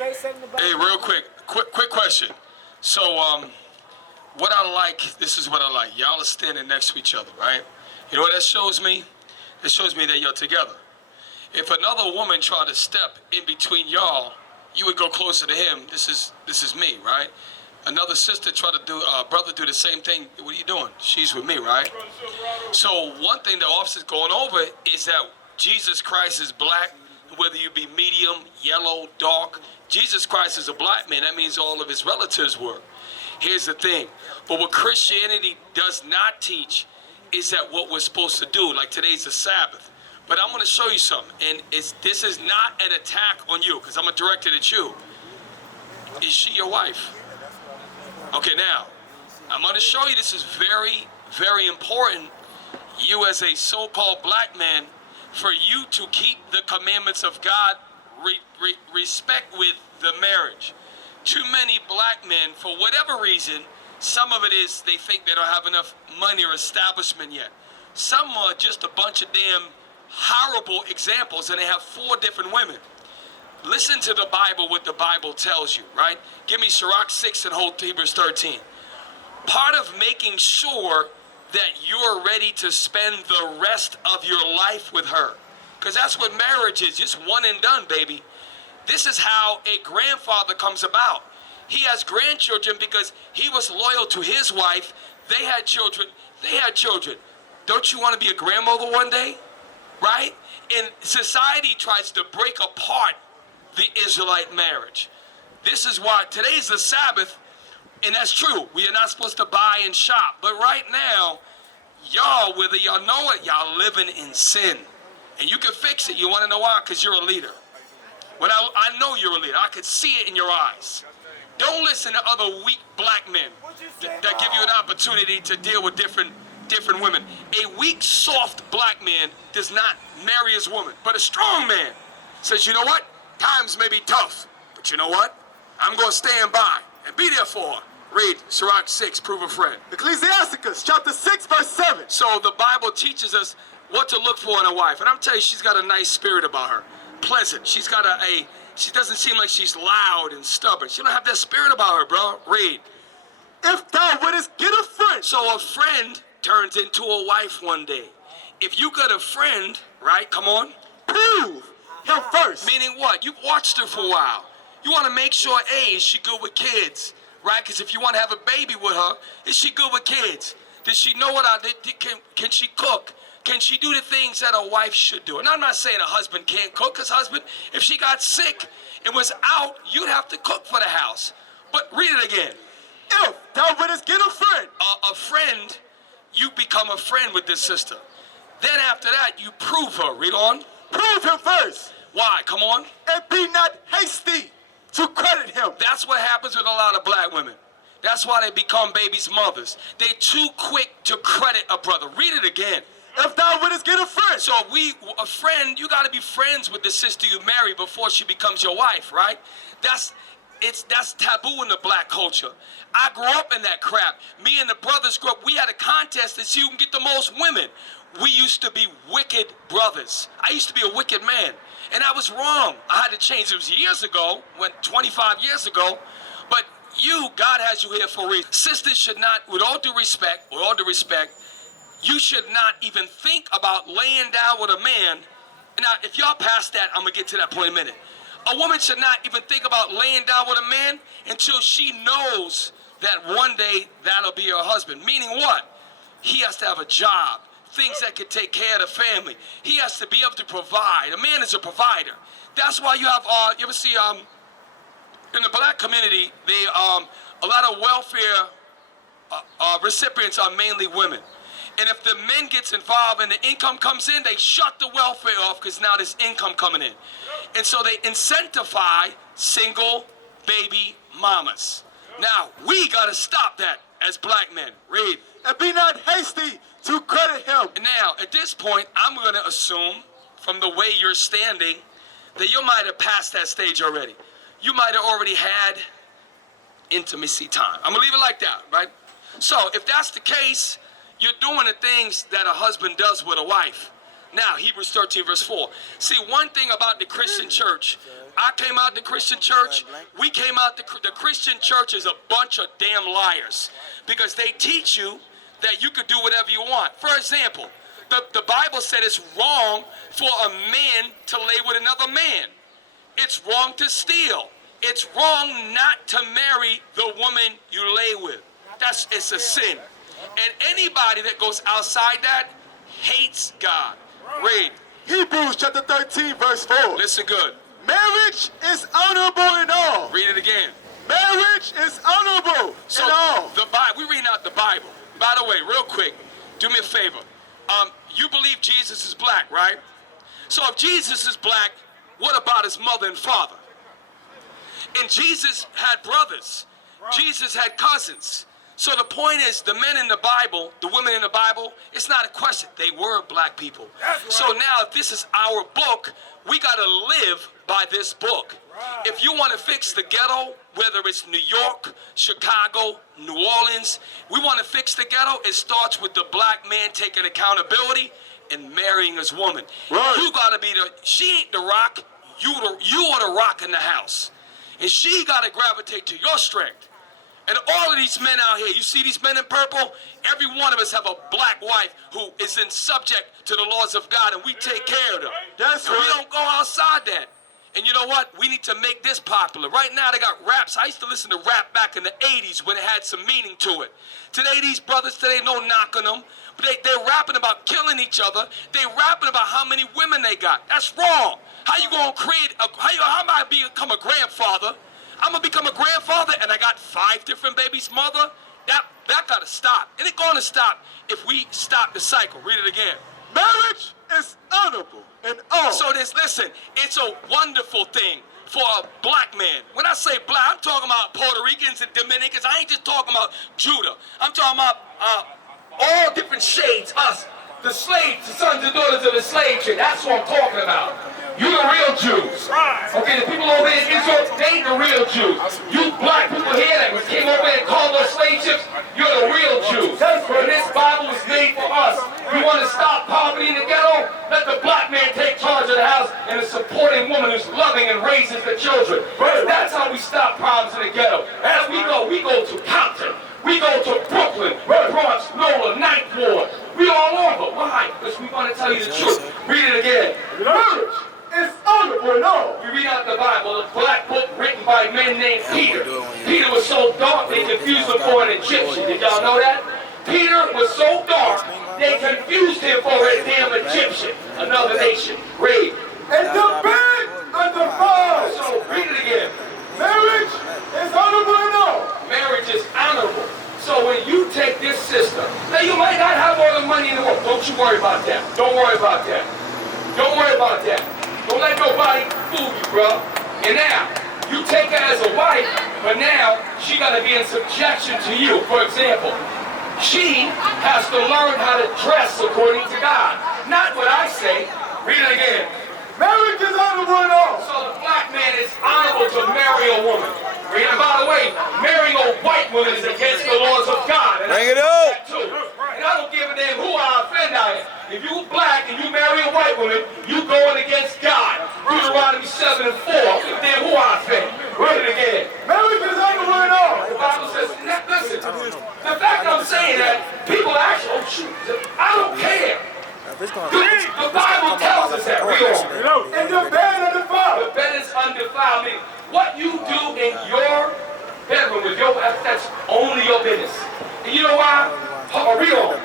Hey, real quick question. So, what I like, this is what I like. Y'all are standing next to each other, right? You know what that shows me? It shows me that you're together. If another woman tried to step in between y'all, you would go closer to him. This is me, right? Another sister tried to do, brother do the same thing. What are you doing? She's with me, right? So one thing the officer's going over is that Jesus Christ is black, whether you be medium, yellow, dark. Jesus Christ is a black man. That means all of his relatives were. Here's the thing. But what Christianity does not teach is that what we're supposed to do, like today's the Sabbath. But I'm going to show you something, and this is not an attack on you, because I'm going to direct it at you. Is she your wife? Okay, now, I'm going to show you this is very, very important, you as a so-called black man, for you to keep the commandments of God, respect with the marriage. Too many black men, for whatever reason, some of it is they think they don't have enough money or establishment yet. Some are just a bunch of damn horrible examples, and they have 4 different women. Listen to the Bible, what the Bible tells you, right? Give me Sirach 6 and hold Hebrews 13. Part of making sure that you're ready to spend the rest of your life with her, because that's what marriage is, just one and done, baby. This is how a grandfather comes about. He has grandchildren because he was loyal to his wife. They had children. Don't you want to be a grandmother one day? Right? And society tries to break apart the Israelite marriage. This is why today's the Sabbath, and that's true. We are not supposed to buy and shop. But right now, y'all, whether y'all know it, y'all living in sin. And you can fix it. You want to know why? Because you're a leader. When I know you're a leader. I could see it in your eyes. Don't listen to other weak black men that give you an opportunity to deal with different women. A weak, soft black man does not marry his woman. But a strong man says, you know what? Times may be tough, but you know what? I'm going to stand by and be there for her. Read Sirach 6, prove a friend. Ecclesiasticus chapter 6, verse 7. So the Bible teaches us what to look for in a wife. And I'm telling you, she's got a nice spirit about her. Pleasant. She's got she doesn't seem like she's loud and stubborn. She don't have that spirit about her, bro. Read. If thou wouldest get a friend. So a friend turns into a wife one day. If you got a friend, right, come on. Prove him first. Meaning what? You've watched her for a while. You want to make sure, A, is she good with kids, right? Because if you want to have a baby with her, is she good with kids? Does she know what can she cook? Can she do the things that a wife should do? And I'm not saying a husband can't cook, because husband, if she got sick and was out, you'd have to cook for the house. But read it again. If thou wouldest get a friend. A friend, you become a friend with this sister. Then after that, you prove her. Read on. Prove him first. Why? Come on. And be not hasty to credit him. That's what happens with a lot of black women. That's why they become babies' mothers. They're too quick to credit a brother. Read it again. If thou wouldest get a friend. So a friend, you got to be friends with the sister you marry before she becomes your wife, right? That's taboo in the black culture. I grew up in that crap. Me and the brothers grew up. We had a contest to see who can get the most women. We used to be wicked brothers. I used to be a wicked man. And I was wrong. I had to change. It was years ago, 25 years ago. But God has you here for a reason. Sisters should not, with all due respect, you should not even think about laying down with a man. Now, if y'all pass that, I'm going to get to that point in a minute. A woman should not even think about laying down with a man until she knows that one day that'll be her husband. Meaning what? He has to have a job, things that can take care of the family. He has to be able to provide. A man is a provider. That's why you have, you ever see, in the black community, a lot of welfare recipients are mainly women. And if the men gets involved and the income comes in, they shut the welfare off because now there's income coming in. And so they incentivize single baby mamas. Now, we got to stop that as black men. Read. And be not hasty to credit him. Now, at this point, I'm going to assume from the way you're standing that you might have passed that stage already. You might have already had intimacy time. I'm going to leave it like that, right? So if that's the case, you're doing the things that a husband does with a wife. Now, Hebrews 13, verse 4. See, one thing about the Christian church, I came out the Christian church, we came out the Christian church is a bunch of damn liars because they teach you that you could do whatever you want. For example, the Bible said it's wrong for a man to lay with another man. It's wrong to steal. It's wrong not to marry the woman you lay with. It's a sin. And anybody that goes outside that hates God. Read. Hebrews chapter 13, verse 4. Listen good. Marriage is honorable in all. Read it again. Marriage is honorable So in all. the Bible, we reading out the Bible. By the way, real quick, do me a favor. You believe Jesus is black, right? So if Jesus is black, what about his mother and father? And Jesus had brothers. Jesus had cousins. So the point is, the men in the Bible, the women in the Bible, it's not a question. They were black people. Right. So now, if this is our book, we got to live by this book. Right. If you want to fix the ghetto, whether it's New York, Chicago, New Orleans, we want to fix the ghetto, it starts with the black man taking accountability and marrying his woman. Right. You got to be she ain't the rock, you are the rock in the house. And she got to gravitate to your strength. And all of these men out here, you see these men in purple? Every one of us have a black wife who is in subject to the laws of God, and we take care of them. That's and right. we don't go outside that. And you know what? We need to make this popular. Right now, they got raps. I used to listen to rap back in the 80s when it had some meaning to it. Today, these brothers, today, no knock on them. But they're rapping about killing each other. They're rapping about how many women they got. That's wrong. How you going to create, how am I become a grandfather? I'm going to become a grandfather and I got 5 different babies' mother? That got to stop. And it's going to stop if we stop the cycle. Read it again. Marriage is honorable in all. So listen, it's a wonderful thing for a black man. When I say black, I'm talking about Puerto Ricans and Dominicans. I ain't just talking about Judah. I'm talking about all different shades, us. The slaves, the sons and daughters of the slave trade. That's what I'm talking about. You the real Jews. Okay, the people over there in Israel, they the real Jews. You black people here that came over and called us slave ships, you're the real Jews. For this Bible was made for us. You want to stop poverty in the ghetto? Let the black man take charge of the house and a supporting woman who's loving and raises the children. That's how we stop problems in the ghetto. As we go to Compton. We go to Brooklyn, Bronx, Nola, Ninth Ward. We all over. Why? Because we want to tell you the truth. Read it again. Marriage is honorable in all. We read out the Bible, a black book written by a man named Peter. Peter was so dark they confused him for an Egyptian. Did y'all know that? Peter was so dark they confused him for a damn Egyptian, another nation. Read. And the bed undefiled. So read it again. Marriage is honorable in all. Marriage is honorable. So when you take this system, now you might not have all the money in the world. Don't you worry about that. Don't worry about that. Don't worry about that. Don't let nobody fool you, bro. And now, you take her as a wife, but now she got to be in subjection to you. For example, she has to learn how to dress according to God. Not what I say. Read it again. Marriage is honorable in all. So the black man is honorable to marry a woman. And by the way, marrying a white woman is against the laws of God. And bring it up. And I don't give a damn who I offend I am. If you black and you marry a white woman, you going against God. Deuteronomy 7 and 4. I don't give a damn who I offend. Read it again. Marriage is honorable in all. The Bible says, listen, the fact I'm saying that, people actually, oh shoot, I don't care. The Bible tells us that. Read on. And the bed undefiled. The bed is undefiled. Meaning, what you do in your bedroom with your wife, that's only your business. And you know why? Read on.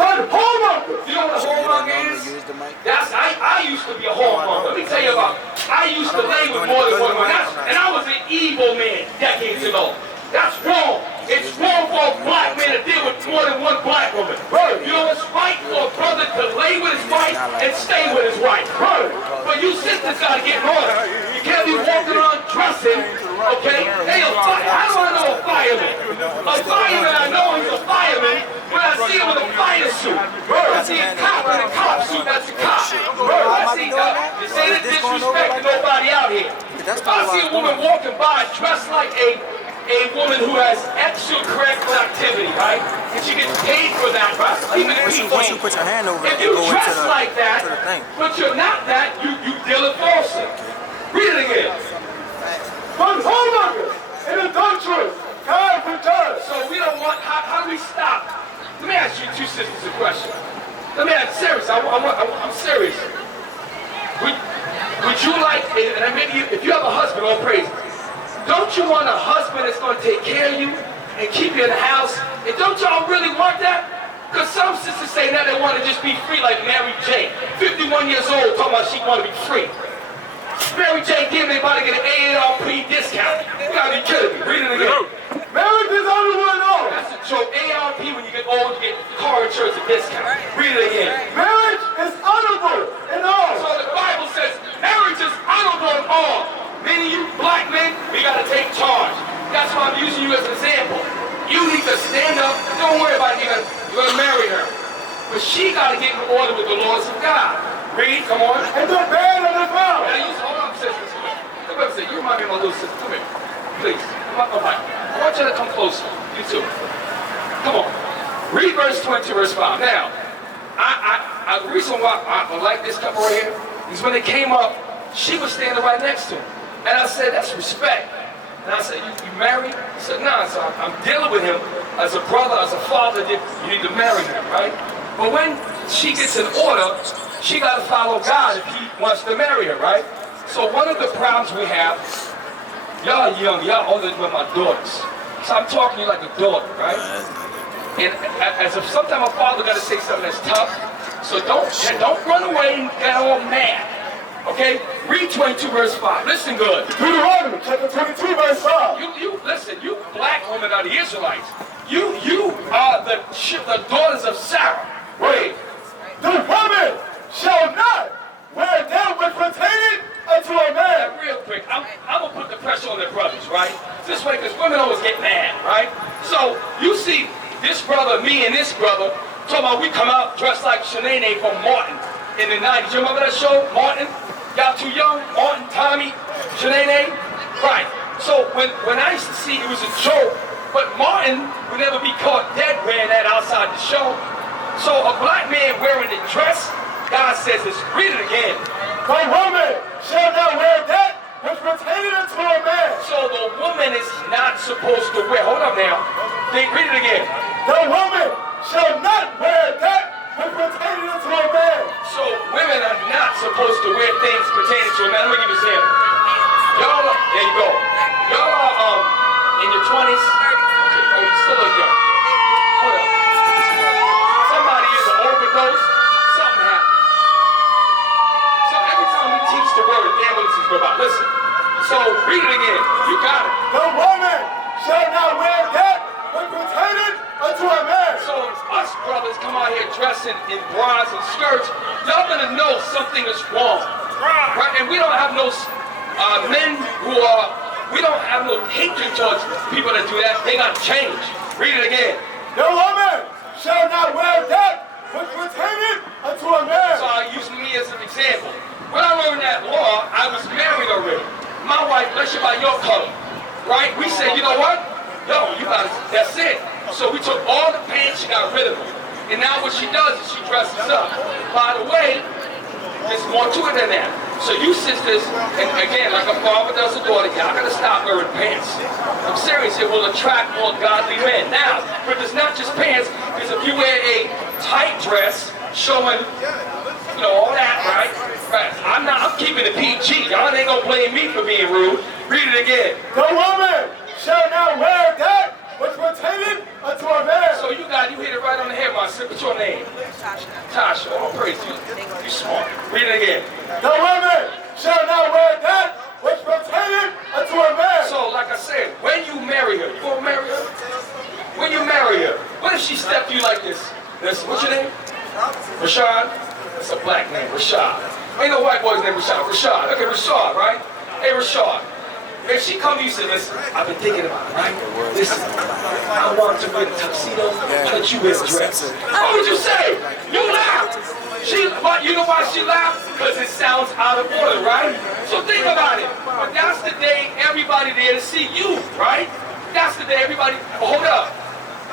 But whoremonger. You know what a whoremonger is? I used to be a whoremonger. Let me tell you about. I used to lay with more than one woman, and I was an evil man decades ago. That's wrong. It's wrong for a black man to deal with more than one black woman. You know it's right for a brother to lay with his wife and stay with his wife. But you sisters gotta get in order. You can't be walking around dressing, okay? Hey, how do I know a fireman? A fireman, I know he's a fireman when I see him with a fire suit. I see a cop in a cop suit, that's a cop. I see, this ain't a disrespect to nobody out here. If I see a woman walking by dressed like a a woman who has extracurricular activity, right? And she gets paid for that, right? Even if Once you put your hand over it, if it you go into dress the, like that, to the thing. but you're not that, you deal it falsely. Read it again. But whoremongers and adulterers, God returns. So we don't want, how do we stop? Let me ask you two sisters a question. Let me ask, serious, I'm serious. Would you like, and maybe if you have a husband, all praise, don't you want a husband that's going to take care of you and keep you in the house? And don't y'all really want that? Because some sisters say now they want to just be free like Mary Jane. 51 years old, talking about she want to be free. Mary Jane giving everybody get an AARP discount. You gotta be kidding me. Read it again. Marriage is honorable and all. That's a joke. AARP, when you get old, you get car insurance a discount. Read it again. Marriage is honorable and all. So the Bible says marriage is honorable in all. Many of you black men, we gotta take charge. That's why I'm using you as an example. You need to stand up. Don't worry about it. You're gonna marry her. But she gotta get in order with the laws of God. Read, come on. And the bad and the foul. Hold on, sisters. Come here. You remind me of my little sister. Come here. Please. Come on. I want you to come closer. You too. Come on. Read verse 20, verse 5. Now, the reason why I like this couple right here is when they came up, she was standing right next to him. And I said, that's respect. And I said, you married? He said, nah. So I'm dealing with him as a brother, as a father. You need to marry him, right? But when she gets in order, she got to follow God if he wants to marry her, right? So one of the problems we have, y'all are young, y'all older than my daughters. So I'm talking to you like a daughter, right? And as if sometimes a father got to say something that's tough. So don't run away and get all mad. Okay? Read 22 verse 5. Listen good. Deuteronomy chapter 22 verse 5. You listen, you black women are the Israelites. You are the daughters of Sarah. Wait. The woman shall not wear that which pertaineth unto a man. Real quick, I'm gonna put the pressure on the brothers, right? This way, because women always get mad, right? So you see this brother, me and this brother, talking about we come out dressed like Shanae from Martin in the 90s. You remember that show, Martin? Y'all too young? Martin, Tommy, Shanae? Right. So when I used to see it was a joke, but Martin would never be caught dead wearing that outside the show. So a black man wearing a dress, God says this. Read it again. The woman shall not wear that which pertaineth unto a man. So the woman is not supposed to wear. Hold up now. Read it again. The woman shall not wear that which pertaineth unto a man. So women are not supposed to wear things pertaining to a man. Let me give you an example. Y'all are, there you go. Y'all are in your 20s. Oh, you still look young. Hold up. Somebody is an overdose. Something happened. So every time we teach the word, ambulances go by. Listen. So read it again. You got it. The woman shall not wear that which pertaineth unto a man. So us brothers come out here dressing in bras and skirts, y'all gonna know something is wrong. Right? And we don't have no men who are, we don't have no hatred towards people that do that. They gotta change. Read it again. The woman shall not wear that which pertaineth unto a man. So I use me as an example. When I learned that law, I was married already. My wife, bless you by your color. Right? We said, you know what? Yo, you gotta, that's it. So we took all the pants, she got rid of them. And now what she does is she dresses up. By the way, there's more to it than that. So you sisters, and again, like a father does a daughter, y'all gotta stop wearing pants. I'm serious, it will attract more godly men. Now, but it's not just pants, because if you wear a tight dress showing, you know, all that, right? Right. I'm keeping it PG. Y'all ain't gonna blame me for being rude. Read it again. The woman shall not wear that which pertaineth unto a man. So you hit it right on the head, my sister. What's your name? Tasha. Oh, praise you. You smart. Read it again. The woman shall not wear that which pertaineth unto a man. So, like I said, when you marry her, you gonna marry her? When you marry her, what if she stepped you like this? Listen, what's your name? Rashad? That's a black name, Rashad. Ain't no white boy's name Rashad. Rashad. Okay, Rashad, right? Hey, Rashad. If she come to you and say, listen, I've been thinking about it, right? Listen, I want to wear a tuxedo, but you wear a dress. What would you say? You laugh. But you know why she laughed? Because it sounds out of order, right? So think about it. But that's the day everybody there to see you, right? that's the day everybody, hold up.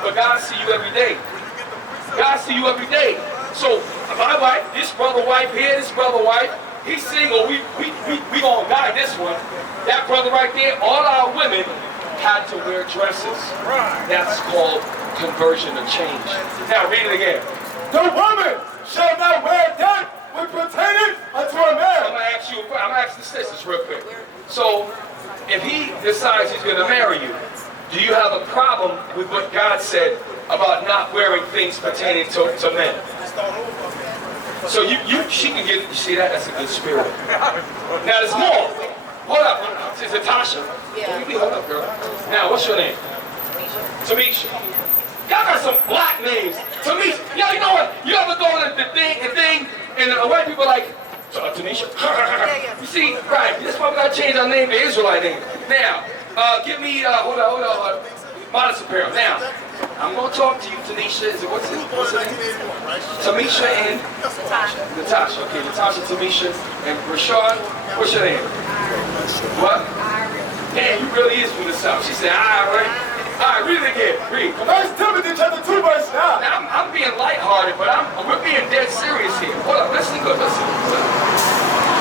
But God see you every day. God see you every day. So my wife, this brother wife here, this brother wife, he's single. We gonna guide this one. That brother right there, all our women had to wear dresses. That's called conversion or change. Now read it again. The woman shall not wear that which pertaineth unto a man. I'm gonna ask the sisters real quick. So if he decides he's gonna marry you, do you have a problem with what God said about not wearing things pertaining to men? So she can get, you see that? That's a good spirit. Now there's more. Hold up. Is it Tasha? Yeah. Hold up, girl. Now, what's your name? Tamisha. Y'all got some black names. Tamisha. Yo, you know what? You ever go on the thing, and the white people like, Tamisha? You see, right. This why we gotta change our name to Israelite name. Now, give me, hold on. Modest apparel. Now, I'm gonna talk to you, Tanisha. What's it name? Tamisha and Natasha. Okay, Natasha, Tamisha, and Rashad. What's your name? What? Damn, you really is from the South. She said, all right. All right, read it again. Read. Come on. 1 Timothy chapter 2 verse 9. Now, I'm being lighthearted, but we're being dead serious here. Hold up, listen good, listen.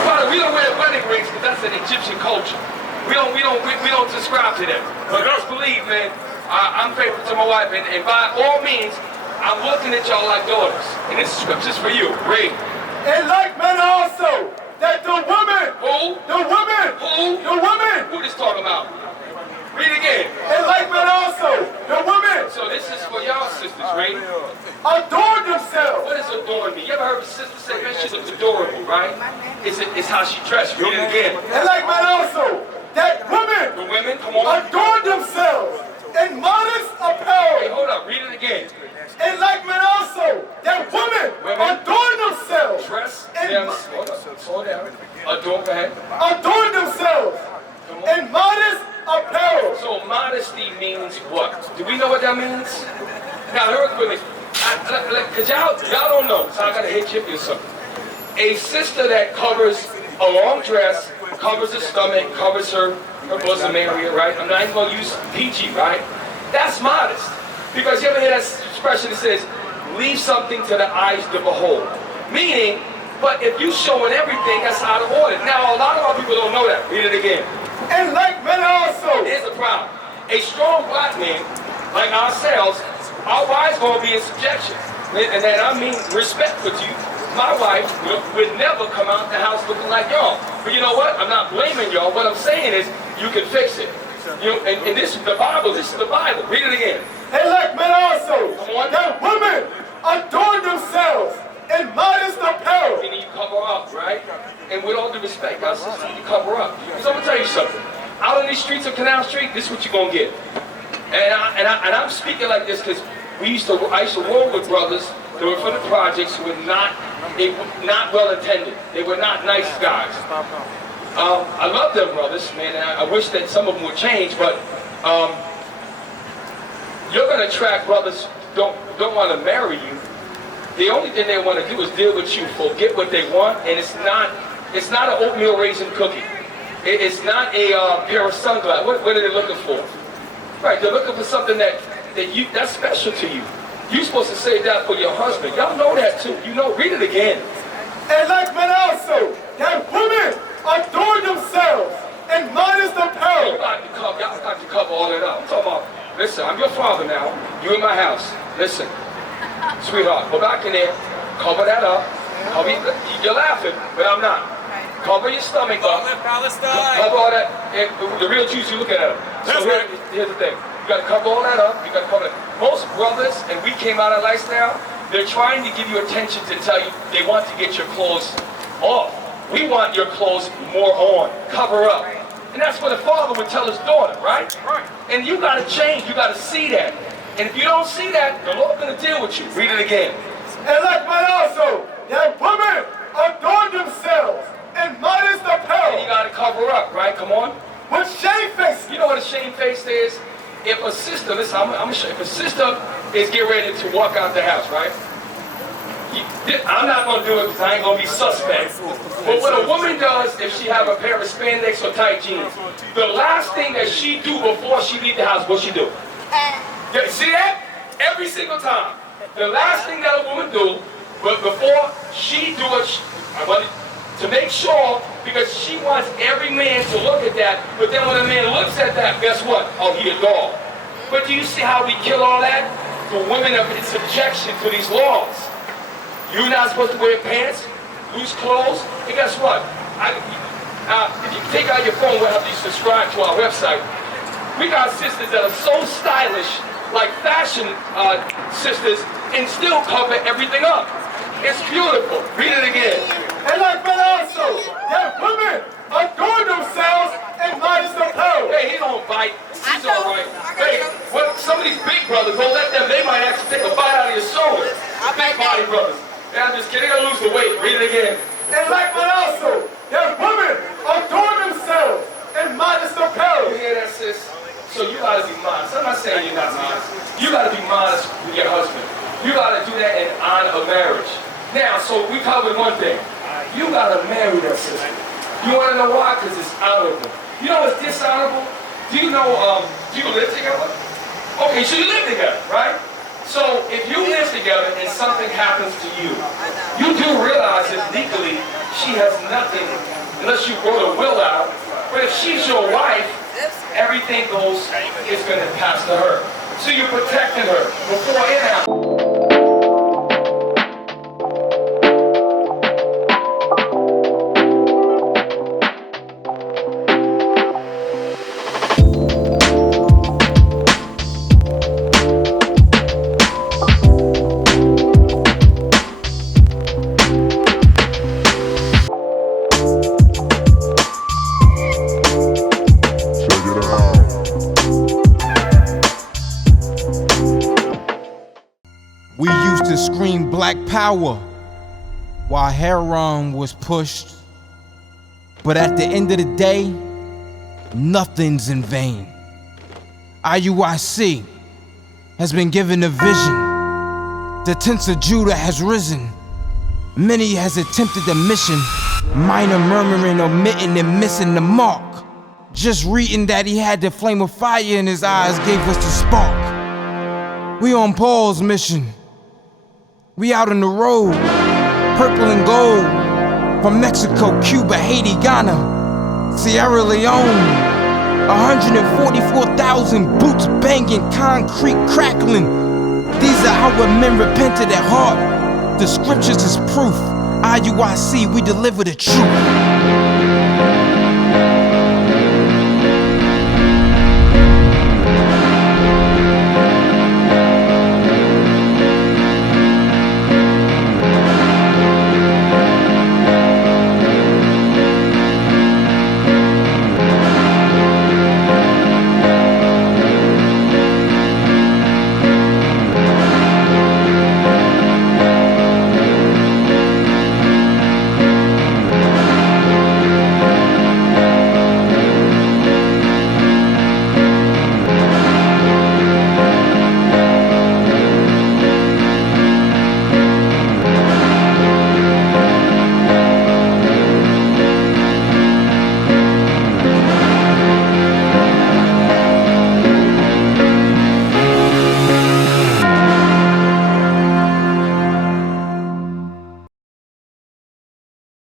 Father, we don't wear wedding rings because that's an Egyptian culture. We don't subscribe to them. But just believe, man, I'm faithful to my wife, and by all means, I'm looking at y'all like daughters. And this scripture's for you. Read. In like manner also, that the woman. Who? The woman. Who? The woman. Who this talking about? Read again. In like manner also, the woman. So this is for y'all sisters, right? Adorn themselves. What does adorn mean? You ever heard a sister say, man, she looks adorable, right? It's how she dressed. Read it again. In like manner also, that women. The women, come on. Adorn themselves in modest Hey, apparel. hold up. Read it again. In like manner also, that women adorn themselves. Dress in them. Hold up. Slow down. Adorn, go ahead. adorn themselves in modest apparel. So modesty means what? Do we know what that means? Now, hear it with me. Because y'all don't know, so I got to hit you with something. A sister that covers a long dress, covers her stomach, covers her bosom area, right? I'm not even going to use PG, right? That's modest. Because you ever hear that expression that says, leave something to the eyes to behold. Meaning, but if you showing everything, that's out of order. Now, a lot of our people don't know that. Read it again. In like manner also. Here's the problem. A strong black man, like ourselves, our wives going to be in subjection. And then I mean respect for you. My wife would never come out the house looking like y'all. But you know what? I'm not blaming y'all. What I'm saying is, you can fix it. You know, and this is the Bible. This is the Bible. Read it again. In like manner also, Come on. that women adorn themselves in modest apparel. And you cover up, right? And with all due respect, our sisters, you cover up. So I'm gonna tell you something. Out in these streets of Canal Street, this is what you're gonna get. And I'm speaking like this because I used to roll with brothers that were from the projects who were not well intended. They were not nice guys. I love them brothers, man. And I wish that some of them would change, but you're gonna attract brothers who don't want to marry you. The only thing they want to do is deal with you, forget what they want, and it's not an oatmeal raisin cookie. It's not a pair of sunglasses. What are they looking for? Right, they're looking for something that's special to you. You're supposed to save that for your husband. Y'all know that too. You know, read it again. And like manner also, that women adorn themselves in modest apparel. Y'all got to cover all that up. I'm talking about, listen, I'm your father now. You in my house. Listen, sweetheart, go back in there, cover that up. You're laughing, but I'm not. Cover your stomach up. Cover all that. The real Jews, you look at them. So here's the thing. You got to cover all that up. You got to cover that. Most brothers, and we came out of lifestyle, they're trying to give you attention to tell you they want to get your clothes off. We want your clothes more on. Cover up. And that's what a father would tell his daughter, right? And you got to change. You got to see that. And if you don't see that, the Lord's going to deal with you. Read it again. And like manner also, that women adorn themselves in modest apparel. And you got to cover up, right? Come on. With shamefaced. You know what a shamefaced is? If a sister, listen, I'm gonna show you. If a sister is getting ready to walk out the house, right? I'm not going to do it because I ain't going to be suspect. But what a woman does if she have a pair of spandex or tight jeans, the last thing that she do before she leave the house, what she do? Yeah, see that? Every single time. The last thing that a woman do, but before she do it, to make sure, because she wants every man to look at that, but then when a man looks at that, guess what? Oh, he a dog. But do you see how we kill all that? The women are in subjection to these laws. You're not supposed to wear pants, loose clothes, and guess what? If you take out your phone, we'll have you subscribe to our website. We got sisters that are so stylish, like fashion sisters, and still cover everything up. It's beautiful. Read it again. And like men also, that women adorn themselves and minus the power. Hey, he don't bite. He's all right. Hey, what, some of these big brothers, don't let them, they might actually take a bite out of your soul. Big body brothers. Yeah, I'm just kidding. They're gonna lose the weight. Read it again. And like men also, that women adorn themselves and minus the power. You hear that, sis? So you gotta be modest. I'm not saying you're not modest. You gotta be modest with your husband. You gotta do that in honor of marriage. Now, so we covered one thing. You gotta marry that sister. You wanna know why? Because it's honorable. You know what's dishonorable? Do you know, do you live together? Okay, so you live together, right? So if you live together and something happens to you, you do realize that legally she has nothing unless you wrote a will out. But if she's your wife, everything is gonna pass to her. So you're protecting her before it happens. We used to scream black power while heroin was pushed. But at the end of the day, nothing's in vain. IUIC has been given a vision. The tents of Judah has risen. Many has attempted the mission, minor murmuring, omitting, and missing the mark. Just reading that he had the flame of fire in his eyes gave us the spark. We on Paul's mission. We out on the road, purple and gold, from Mexico, Cuba, Haiti, Ghana, Sierra Leone. 144,000 boots banging, concrete crackling. These are our men repented at heart. The scriptures is proof. IUIC, we deliver the truth.